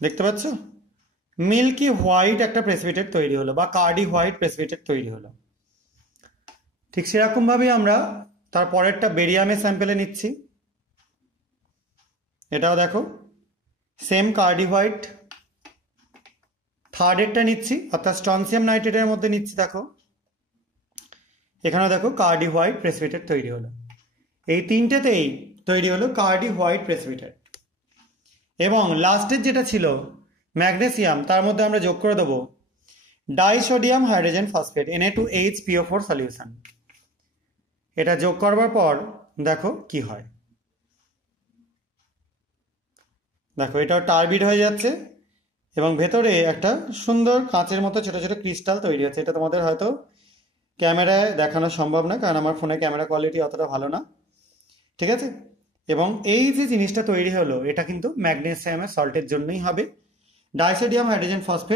দেখতে পাচ্ছ, milky white একটা প্রেসিপিটেট তৈরি হলো বা কার্ডি হোয়াইট প্রেসিপিটেট তৈরি হলো। ঠিক সেরকম ভাবেই আমরা তার পরেরটা বেরিয়ামের স্যাম্পেলে নিচ্ছি। এটাও দেখো সেম কার্ডি হোয়াইট। থার্ডেরটা নিচ্ছি অর্থাৎ স্ট্রনসিয়াম নাইট্রেটের মধ্যে নিচ্ছি, দেখো এখানেও দেখো কার্ডি হোয়াইট প্রেসিপিটেট তৈরি হলো। এই তিনটেতেই তৈরি হলো কার্ডি হোয়াইট প্রেসিপিটেট। এবং লাস্টের যেটা ছিল ম্যাগনেসিয়াম, তার মধ্যে আমরা যোগ করে দেবো disodium hydrogen phosphate Na2HPO4 solution. এটা যোগ করবার পর দেখো কি হয়। দেখো এটাও টার্বিড হয়ে যাচ্ছে এবং ভেতরে একটা সুন্দর কাঁচের মতো ছোট ছোট ক্রিস্টাল তৈরি হচ্ছে। এটা তোমাদের হয়তো ক্যামেরায় দেখানো সম্ভব না, কারণ আমার ফোনে ক্যামেরা কোয়ালিটি অতটা ভালো না, ঠিক আছে। এবং এই যে জিনিসটা তৈরি হলো এটা কিন্তু ম্যাগনেসিয়ামের সল্টের জন্যই হবে। Disodium hydrogen phosphate